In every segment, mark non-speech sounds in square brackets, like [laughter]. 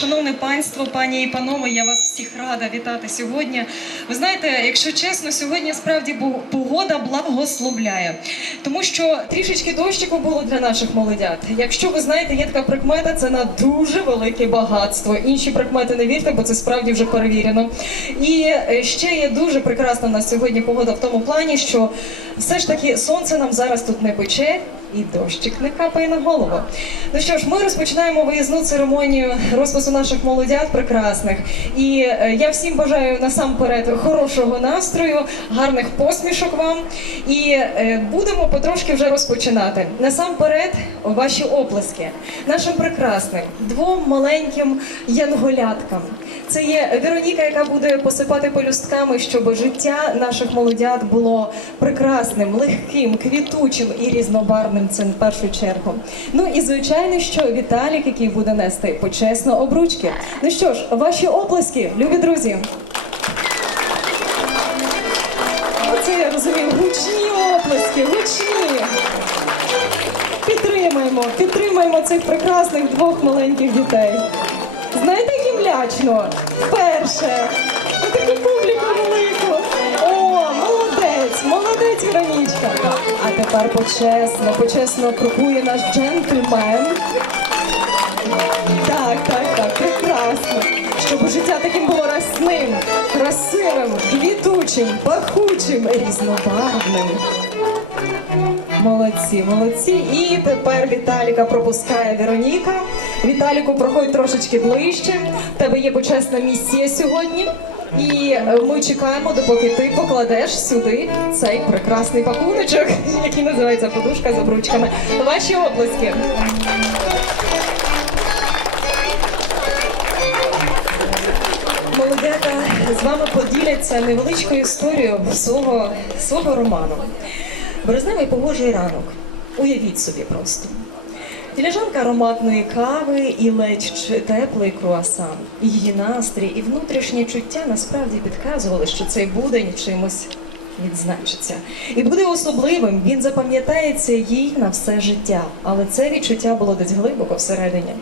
товариство, пані і панове, я вас всіх рада вітати сьогодні. Ви знаєте, якщо чесно, сьогодні справді погода благословляє, тому що трішечки дощику було для наших молодят. Якщо ви знаєте, є така прикмета, це на дуже велике багатство. Інші прикмети не вірте, бо це справді вже перевірено. І е, ще є дуже прекрасна в нас сьогодні погода в тому плані, що все ж таки сонце нам зараз тут не пече. І дощик не капає на голову. Ну що ж, ми розпочинаємо виїзну церемонію розпису наших молодят прекрасних. І е, я всім бажаю насамперед хорошого настрою, гарних посмішок вам. І е, будемо потрошки вже розпочинати. Насамперед, ваші оплески нашим прекрасним двом маленьким янголяткам. Це є Вероніка, яка буде посипати пелюстками, щоб життя наших молодят було прекрасним, легким, квітучим і різнобарвним. Це в першу чергу. Ну і звичайно, що Віталік, який буде нести почесно обручки. Ну що ж, ваші оплески, любі друзі. Оце я розумію, гучні оплески, гучні. Підтримаємо, підтримаємо цих прекрасних двох маленьких дітей. Знаєте, як їм лячно? Вперше. Тепер почесно, почесно крокує наш джентльмен. Так, так, так, прекрасно. Щоб життя таким було рясним, красивим, квітучим, пахучим, різнобарвним. Молодці, молодці. І тепер Віталіка пропускає Вероніка. Віталіку, проходь трошечки ближче. В тебе є почесна місія сьогодні. І ми чекаємо, допоки ти покладеш сюди цей прекрасний пакуночок, [laughs] який називається подушка з обручками. Ваші оплески. Молодята з вами поділяться невеличкою історією свого, свого роману. Березневий погожий ранок. Уявіть собі просто. Філіжанка ароматної кави і ледь теплий круасан. Її настрій і внутрішнє чуття насправді підказували, що цей будень чимось відзначиться. І буде особливим, він запам'ятається їй на все життя. Але це відчуття було десь глибоко всередині.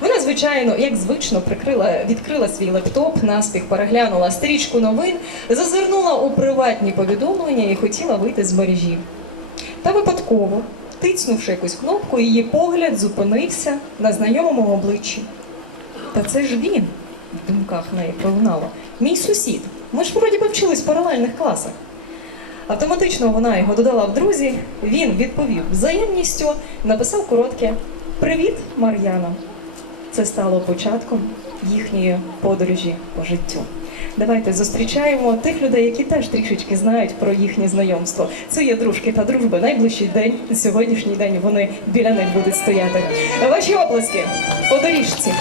Вона, звичайно, як звично, прикрила, відкрила свій лептоп, наспіх переглянула стрічку новин, зазирнула у приватні повідомлення і хотіла вийти з мережі. Та випадково, тицнувши якусь кнопку, її погляд зупинився на знайомому обличчі. Та це ж він, в думках неї пролунало. Мій сусід. Ми ж вроді би вчились в паралельних класах. Автоматично вона його додала в друзі. Він відповів взаємністю, написав коротке Привіт, Мар'яна. Це стало початком їхньої подорожі по життю. Давайте зустрічаємо тих людей, які теж трішечки знають про їхнє знайомство. Це є дружки та дружби. Найближчий день, сьогоднішній день вони біля них будуть стояти. Ваші обласки по доріжці.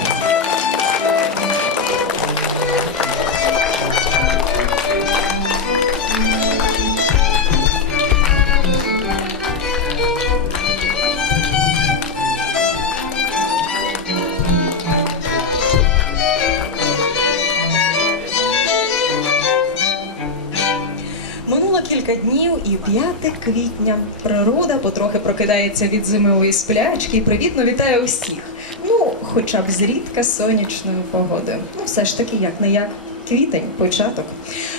9 квітня. Природа потрохи прокидається від зимової сплячки і привітно вітає усіх. Ну, хоча б зрідка сонячною погодою. Ну, все ж таки, як не як квітень, початок.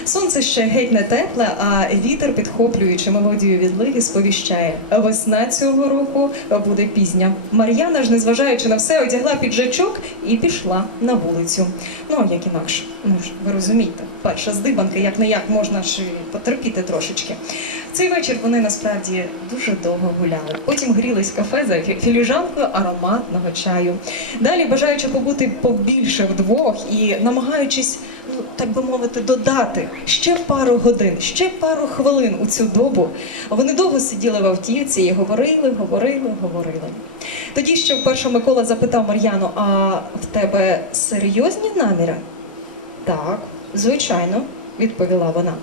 Сонце ще геть не тепле, а вітер, підхоплюючи мелодію відливі, сповіщає. Весна цього року буде пізня. Мар'яна ж, незважаючи на все, одягла піджачок і пішла на вулицю. Ну, а як інакше, ну ж ви розумієте, перша здибанка, як не як можна ж потерпіти трошечки. Цей вечір вони насправді дуже довго гуляли. Потім грілись в кафе за філіжанкою ароматного чаю. Далі, бажаючи побути побільше вдвох і намагаючись, так би мовити, додати ще пару годин, ще пару хвилин у цю добу. Вони довго сиділи в автівці і говорили, говорили, говорили. Тоді ще вперше Микола запитав Мар'яну: а в тебе серйозні наміри? Так, звичайно, відповіла вона.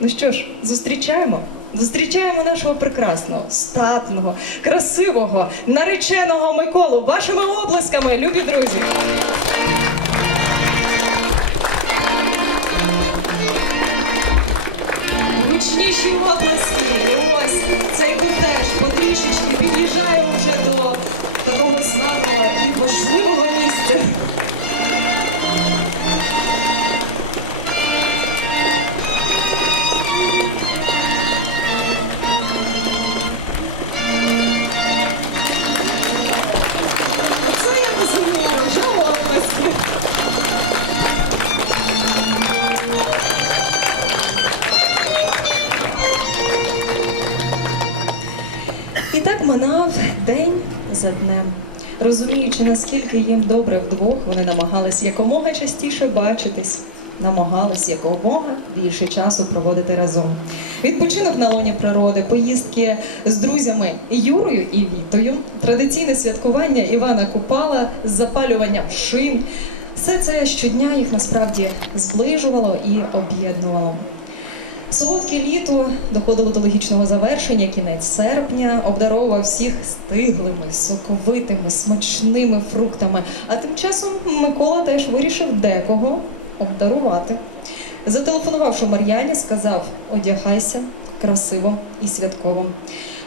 Ну що ж, зустрічаємо. Зустрічаємо нашого прекрасного, статного, красивого, нареченого Миколу вашими оплесками, любі друзі. Гучніші оплески. За днем. Розуміючи, наскільки їм добре вдвох, вони намагались якомога частіше бачитись, намагались якомога більше часу проводити разом. Відпочинок на лоні природи, поїздки з друзями Юрою і Вітою, традиційне святкування Івана Купала з запалюванням шин. Все це щодня їх насправді зближувало і об'єднувало. Солодке літо доходило до логічного завершення, кінець серпня обдаровував всіх стиглими, соковитими, смачними фруктами. А тим часом Микола теж вирішив декого обдарувати. Зателефонувавши Мар'яні, сказав: одягайся красиво і святково.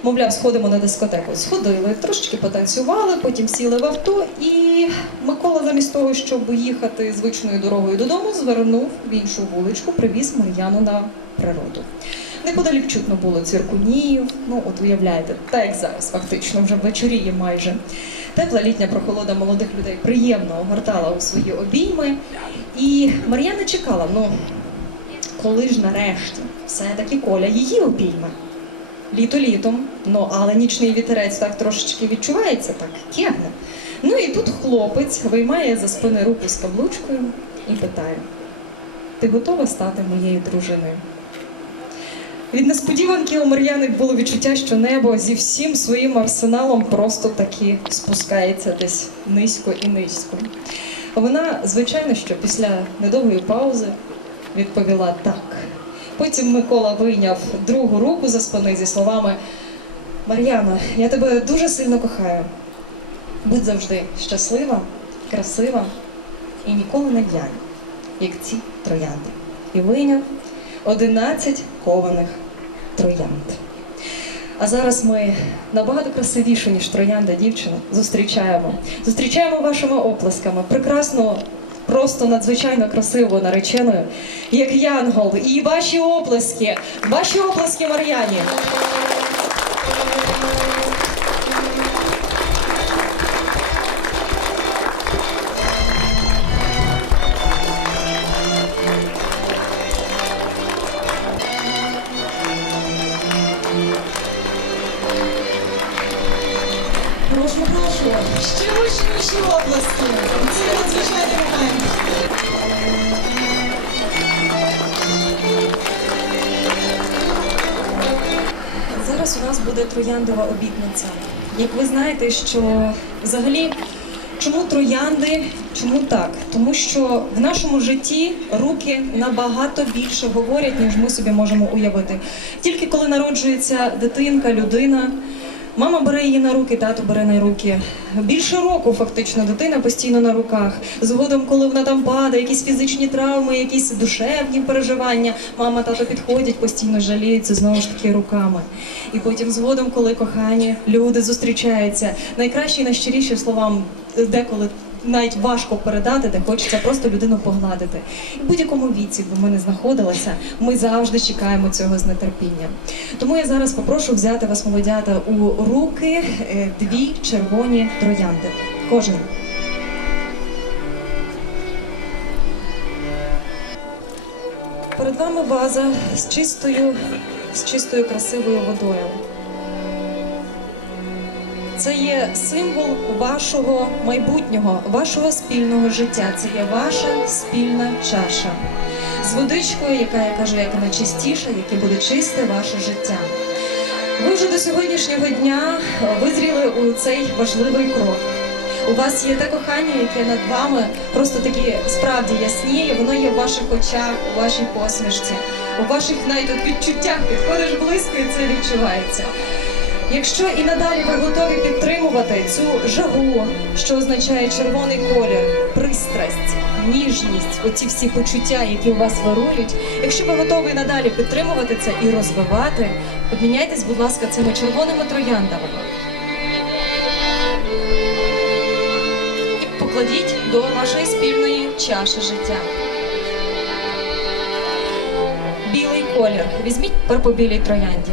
Мовляв, сходимо на дискотеку. Сходили, трошечки потанцювали, потім сіли в авто, і замість того, щоб їхати звичною дорогою додому, звернув в іншу вуличку, привіз Мар'яну на природу. Неподалік чутно було циркунів, ну от уявляєте, так як зараз, фактично, вже вечоріє майже. Тепла літня прохолода молодих людей приємно огортала у свої обійми. І Мар'яна чекала, ну коли ж нарешті все-таки Коля її обійме. Літо літом, ну але нічний вітерець так трошечки відчувається, так кегне. Ну і тут хлопець виймає за спини руку з каблучкою і питає: Ти готова стати моєю дружиною? Від несподіванки у Мар'яни було відчуття, що небо зі всім своїм арсеналом просто таки спускається десь низько і низько. Вона, звичайно, що після недовгої паузи відповіла так. Потім Микола вийняв другу руку за спини зі словами: Мар'яна, я тебе дуже сильно кохаю. Будь завжди щаслива, красива і ніколи не в'янь, як ці троянди. І вийняв 11 кованих троянд. А зараз ми набагато красивішу, ніж троянда дівчину, зустрічаємо. Зустрічаємо вашими оплесками. Прекрасно, просто надзвичайно красиво нареченою, як Янгол. І ваші оплески, ваші оплески Мар'яні. Ще гучніші оплески. Це надзвичайний момент. Зараз у нас буде трояндова обітниця. Як ви знаєте, що взагалі чому троянди? Чому так? Тому що в нашому житті руки набагато більше говорять, ніж ми собі можемо уявити. Тільки коли народжується дитинка, людина. Мама бере її на руки, тато бере на руки. Більше року фактично дитина постійно на руках. Згодом, коли вона там падає, якісь фізичні травми, якісь душевні переживання, мама, тато підходять, постійно жаліються знову ж таки руками. І потім згодом, коли кохані люди зустрічаються, найкращі і найщиріші словам деколи. Навіть важко передати, де хочеться просто людину погладити. І в будь-якому віці, бо ми не знаходилися, ми завжди чекаємо цього з нетерпінням. Тому я зараз попрошу взяти вас, молодята, у руки е, дві червоні троянди. Кожен. Перед вами ваза з чистою, з чистою красивою водою. Це є символ вашого майбутнього, вашого спільного життя. Це є ваша спільна чаша з водичкою, яка я кажу, як найчистіша, яке буде чисте ваше життя. Ви вже до сьогоднішнього дня визріли у цей важливий крок. У вас є те кохання, яке над вами просто такі справді ясніє, воно є в ваших очах, у вашій посмішці, у ваших навіть відчуттях підходиш близько і це відчувається. Якщо і надалі ви готові підтримувати цю жагу, що означає червоний колір, пристрасть, ніжність, оці всі почуття, які у вас вирують, якщо ви готові надалі підтримувати це і розвивати, обміняйтесь, будь ласка, цими червоними трояндами. І покладіть до вашої спільної чаші життя. Білий колір. Візьміть тепер по білій троянді.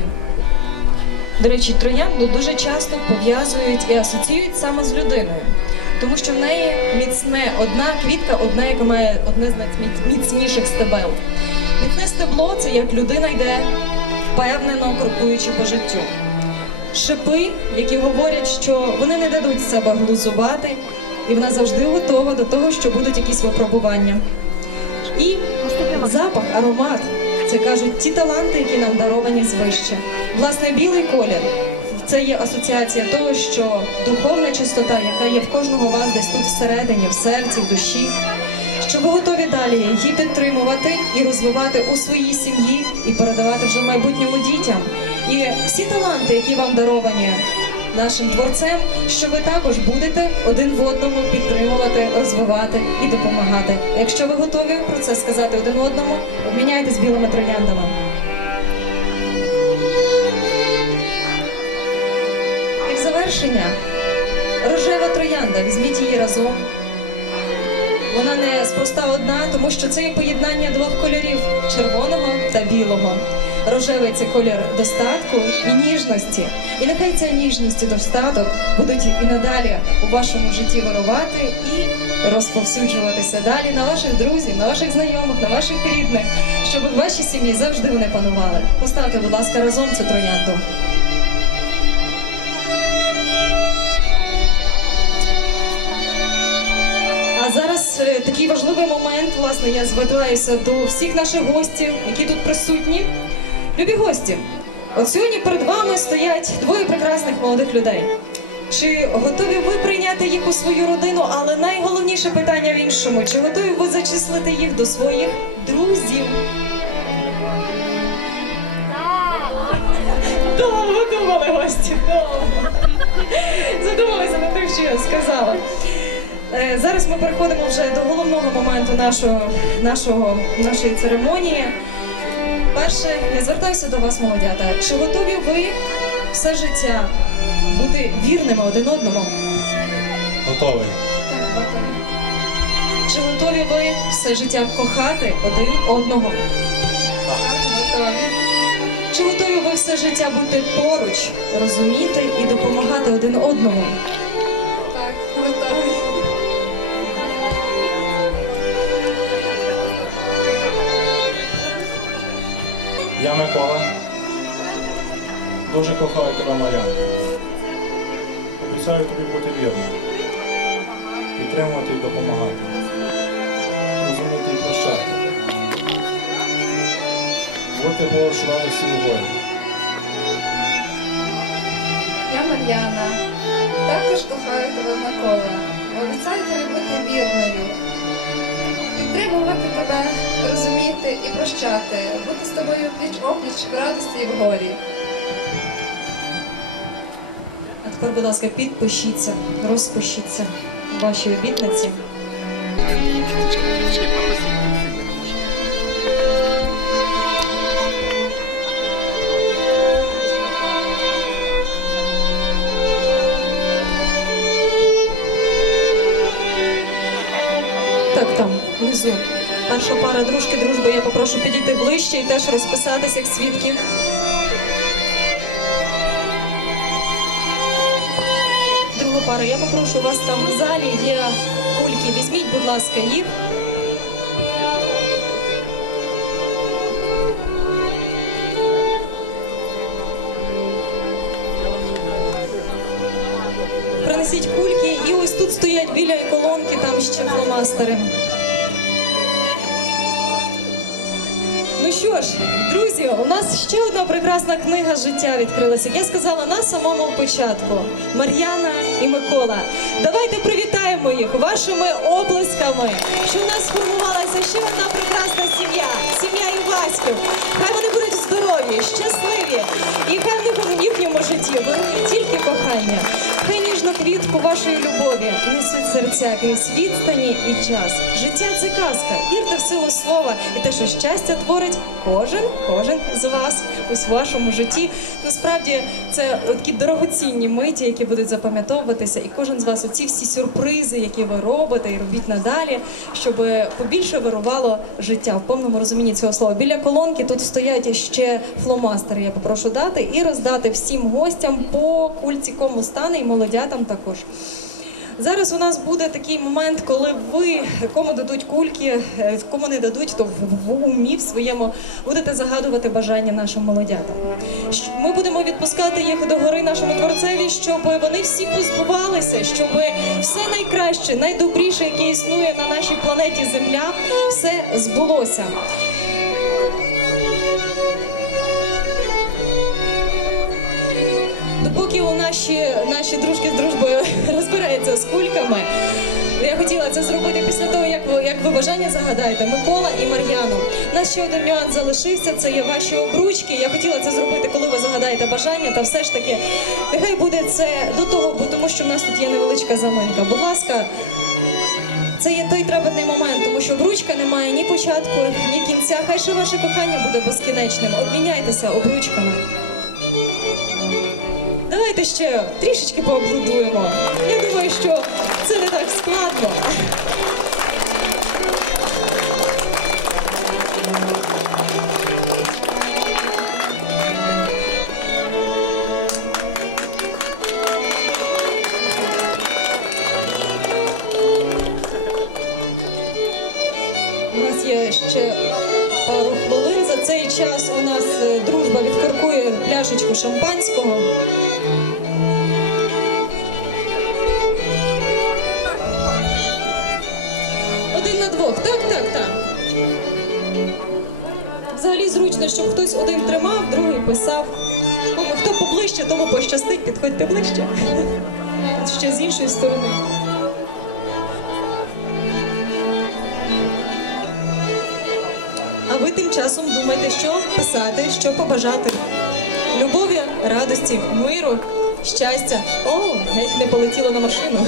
До речі, троянду дуже часто пов'язують і асоціюють саме з людиною, тому що в неї міцне одна квітка, одна, яка має одне з найміцніших стебел. Міцне стебло це як людина йде впевнено крокуючи по життю. шипи, які говорять, що вони не дадуть себе глузувати, і вона завжди готова до того, що будуть якісь випробування. І запах, аромат це кажуть ті таланти, які нам даровані звище. Власне, білий колір це є асоціація того, що духовна чистота, яка є в кожного вас десь тут всередині, в серці, в душі, що ви готові далі її підтримувати і розвивати у своїй сім'ї і передавати вже в майбутньому дітям. І всі таланти, які вам даровані нашим творцем, що ви також будете один в одному підтримувати, розвивати і допомагати. Якщо ви готові про це сказати один одному, обміняйтесь білими трояндами. І в завершення рожева троянда. Візьміть її разом. Вона не спроста одна, тому що це є поєднання двох кольорів червоного та білого. Рожевий це колір достатку і ніжності. І нехай ця ніжність і достаток будуть і надалі у вашому житті вирувати і розповсюджуватися далі на ваших друзів, на ваших знайомих, на ваших рідних, щоб в вашій сім'ї завжди вони панували. Поставте, будь ласка, разом цю троянду. Зараз е, такий важливий момент. Власне, я звертаюся до всіх наших гостів, які тут присутні. Любі гості, от сьогодні перед вами стоять двоє прекрасних молодих людей. Чи готові ви прийняти їх у свою родину? Але найголовніше питання в іншому: чи готові ви зачислити їх до своїх друзів? Довго думали гості. Задумалися над тим, що я сказала. Е, Зараз ми переходимо вже до головного моменту нашого, нашого, нашої церемонії. Перше, я звертаюся до вас, молодята. Чи готові ви все життя бути вірними один одному? Готовий. Чи готові ви все життя кохати один одного? Готові. Чи готові ви все життя бути поруч, розуміти і допомагати один одному? Я Микола. Дуже кохаю тебе, Мар'яна. Обіцяю тобі бути вірним. Підтримувати і допомагати. Розуміти і прощати. Бути поруч радості і волі. Я Мар'яна. Також кохаю тебе Микола. Обіцяю тобі бути вірною. Підтримувати тебе, розуміти і прощати. Бути з тобою пліч опліч в радості і в горі. А тепер, будь ласка, підпишіться, розпишіться вашій обітниці. Так, там, внизу. Перша пара дружки, дружби, я попрошу підійти ближче і теж розписатися як свідки. Друга пара, я попрошу вас там в залі є кульки. Візьміть, будь ласка, їх. Принесіть кульки, і ось тут стоять біля колонки, там ще фломастери. Що ж, друзі, у нас ще одна прекрасна книга життя відкрилася. Я сказала на самому початку. Мар'яна і Микола. Давайте привітаємо їх вашими оплесками, що у нас сформувалася ще одна прекрасна сім'я. Сім'я Іваськів. Хай вони будуть здорові, щасливі, і хай в їхньому житті вирує тільки кохання. Квітку вашої любові несуть серця крізь відстані і час. Життя це казка. Вірте в силу слова і те, що щастя творить кожен, кожен з вас у вашому житті. Насправді це такі дорогоцінні миті, які будуть запам'ятовуватися, і кожен з вас оці всі сюрпризи, які ви робите, і робіть надалі, щоб побільше вирувало життя в повному розумінні цього слова. Біля колонки тут стоять ще фломастери. Я попрошу дати і роздати всім гостям по кульці, кому стане, і молодятам також. Зараз у нас буде такий момент, коли ви кому дадуть кульки, е, кому не дадуть, то в умі в своєму будете загадувати бажання нашим молодятам. Ми будемо відпускати їх до гори нашому творцеві, щоб вони всі позбувалися, щоб все найкраще, найдобріше, яке існує на нашій планеті Земля, все збулося. У наші, наші дружки з дружбою [laughs] розбираються з кульками, я хотіла це зробити після того, як ви, як ви бажання загадаєте, Микола і Мар'яну. Нас ще один нюанс залишився, це є ваші обручки. Я хотіла це зробити, коли ви загадаєте бажання, та все ж таки, нехай буде це до того, бо тому що в нас тут є невеличка заминка. Будь ласка, це є той трепетний момент, тому що обручка не має ні початку, ні кінця. Хай ще ваше кохання буде безкінечним. Обміняйтеся обручками. Давайте ще трішечки поаплодуємо. Я думаю, що це не так складно. У нас є ще хвилин. За цей час у нас е, дружба відкоркує пляшечку шампанського. Взагалі щоб хтось один тримав, другий писав. Кому хто поближче, тому пощастить, підходьте ближче. Ще з іншої сторони. А ви тим часом думаєте, що писати, що побажати. Любові, радості, миру, щастя. О, геть не полетіло на машину.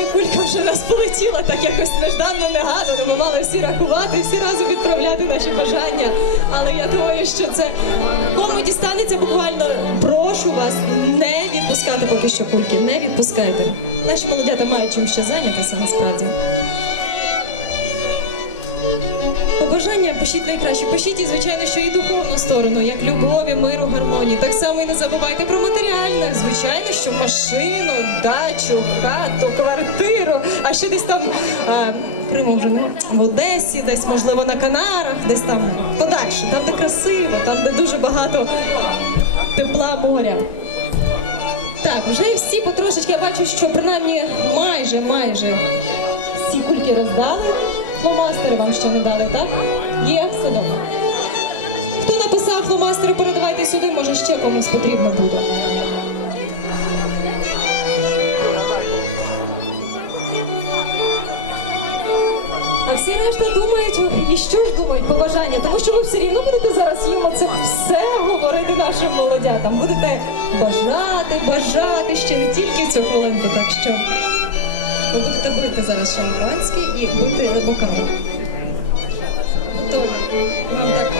Перша кулька вже нас полетіла, так якось нежданно, негадано. Ми мали всі рахувати, всі разом відправляти наші бажання. Але я думаю, що це кому дістанеться буквально. Прошу вас не відпускати поки що кульки, не відпускайте. Наші молодята мають чим ще зайнятися насправді. Побажання пишіть найкраще. Пишіть звичайно, що і духовну сторону, як любові, миру, гармонії. Так само і не забувайте про матеріальне. Звичайно, що машину, дачу, хату, квартиру, а ще десь там а, в Криму в Одесі, десь можливо на Канарах, десь там подальше, там де красиво, там де дуже багато тепла моря. Так, вже всі потрошечки, я бачу, що принаймні майже, майже всі кульки роздали. Фломастери вам ще не дали, так? Є все добре. Хто написав фломастери, передавайте сюди, може ще комусь потрібно буде. А всі решта думають, і що ж думають побажання, тому що ви все рівно будете зараз їм це все говорити нашим молодятам. Будете бажати, бажати ще не тільки цю хвилинку, так що ви будете бити зараз шампанське і бити бокали. Готові. Вам так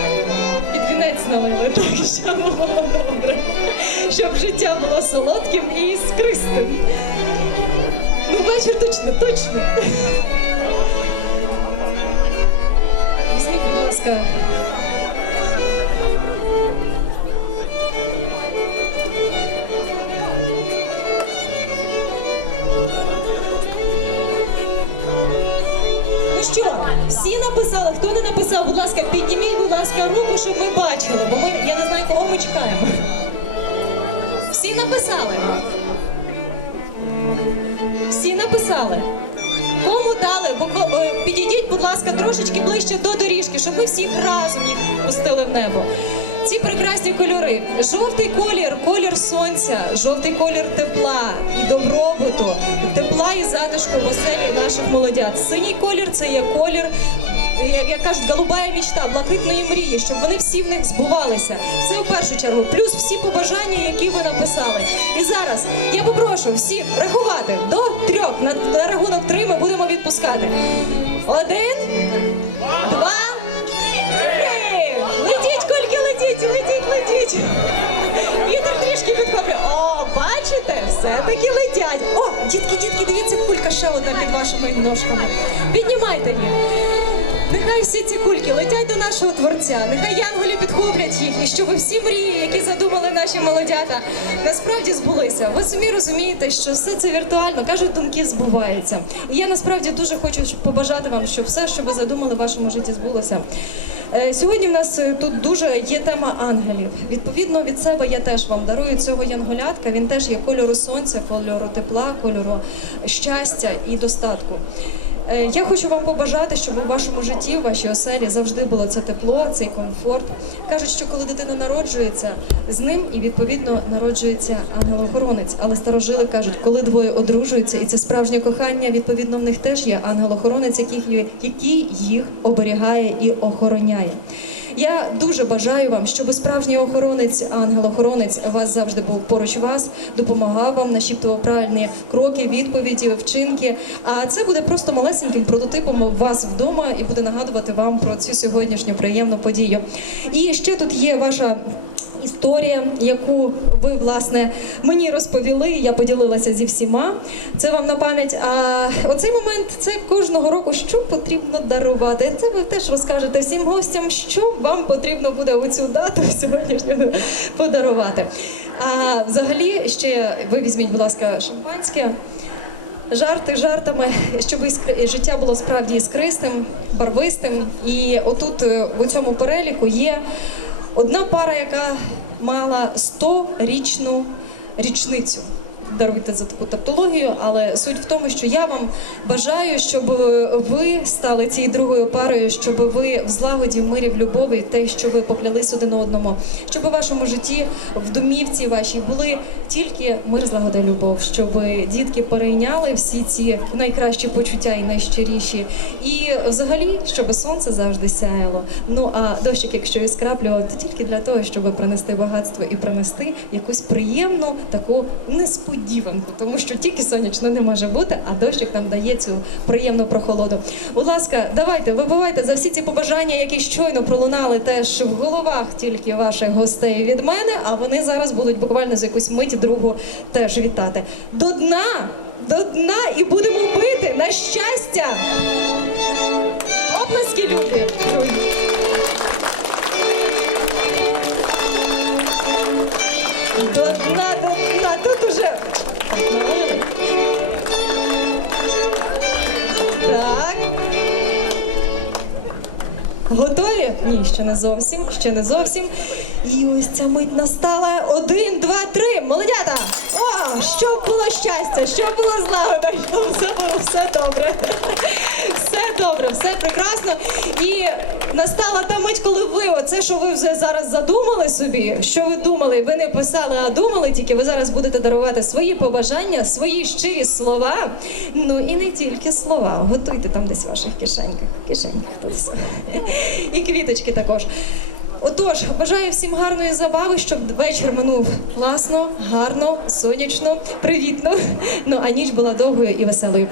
під вінець налили, [laughs] так щоб було добре. Щоб життя було солодким і іскристим. Ну, вечір точно, точно. Будь ласка, підніміть, будь ласка, руку, щоб ми бачили, бо ми, я не знаю, кого ми чекаємо. Всі написали. Всі написали. Кому дали? Буква- е, Підійдіть, будь ласка, трошечки ближче до доріжки, щоб ми всіх разом їх пустили в небо. Ці прекрасні кольори. Жовтий колір, колір сонця, жовтий колір тепла і добробуту, тепла і затишку в оселі наших молодят. Синій колір це є колір. Як, кажуть, голубая мічта, блакитної мрії, щоб вони всі в них збувалися. Це в першу чергу. Плюс всі побажання, які ви написали. І зараз я попрошу всіх рахувати до трьох. На, на рахунок три ми будемо відпускати. Один, два, три. Летіть, кольки, летіть, летіть, летіть. Вітер трішки підхоплює. О, бачите, все-таки летять. О, дітки, дітки, дивіться, кулька ще одна під вашими ножками. Піднімайте їх. Нехай всі ці кульки летять до нашого творця, нехай янголі підхоплять їх, і щоб всі мрії, які задумали наші молодята, насправді збулися. Ви самі розумієте, що все це віртуально, кажуть, думки збуваються. І я насправді дуже хочу побажати вам, щоб все, що ви задумали в вашому житті, збулося. Е, Сьогодні в нас е, тут дуже є тема ангелів. Відповідно від себе я теж вам дарую цього янголятка. Він теж є кольору сонця, кольору тепла, кольору щастя і достатку. Е, Я хочу вам побажати, щоб у вашому житті, в вашій оселі завжди було це тепло, цей комфорт. Кажуть, що коли дитина народжується, з ним і відповідно народжується ангел-охоронець. Але старожили кажуть, коли двоє одружуються, і це справжнє кохання, відповідно в них теж є ангел-охоронець, який, їх оберігає і охороняє. Я дуже бажаю вам, щоб справжній охоронець, ангел-охоронець вас завжди був поруч вас, допомагав вам, нашіптував правильні кроки, відповіді, вчинки. А це буде просто малесеньким прототипом вас вдома і буде нагадувати вам про цю сьогоднішню приємну подію. І ще тут є ваша. Історія, яку ви власне мені розповіли, я поділилася зі всіма. Це вам на пам'ять. А оцей момент це кожного року, що потрібно дарувати. Це ви теж розкажете всім гостям, що вам потрібно буде у цю дату [laughs] сьогоднішню подарувати. А взагалі ще ви візьміть, будь ласка, шампанське. Жарти жартами, щоб іскри- життя було справді іскристим, барвистим. І отут е, у цьому переліку є одна пара, яка мала 100-річну річницю. Даруйте за таку тавтологію, але суть в тому, що я вам бажаю, щоб ви стали цією другою парою, щоб ви в злагоді, в мирі, в любові, те, що ви поклялись один одному, щоб у вашому житті, в домівці вашій були тільки мир, злагода, любов, щоб дітки перейняли всі ці найкращі почуття і найщиріші, і взагалі, щоб сонце завжди сяяло. Ну а дощик, якщо і скраплював, то тільки для того, щоб принести багатство і принести якусь приємну таку несподіванку, тому що тільки сонячно не може бути, а дощик нам дає цю приємну прохолоду. Будь ласка, давайте вибивайте за всі ці побажання, які щойно пролунали теж в головах тільки ваших гостей від мене. А вони зараз будуть буквально за якусь мить другу теж вітати. До дна, до дна і будемо бити на щастя. Оплески, люди! До дна. Так. Готові? Ні, ще не зовсім, ще не зовсім. І ось ця мить настала. Один, два, три. Молодята! О, щоб було щастя, щоб було злагода, щоб все було все добре. Все добре, все прекрасно. І настала та мить, коли ви, оце, що ви вже зараз задумали собі, що ви думали, ви не писали, а думали тільки, ви зараз будете дарувати свої побажання, свої щирі слова. Ну і не тільки слова. Готуйте там десь в ваших кишеньках. Кишеньках тут все. І квіточки також. Отож, бажаю всім гарної забави, щоб вечір минув класно, гарно, сонячно, привітно. Ну а ніч була довгою і веселою.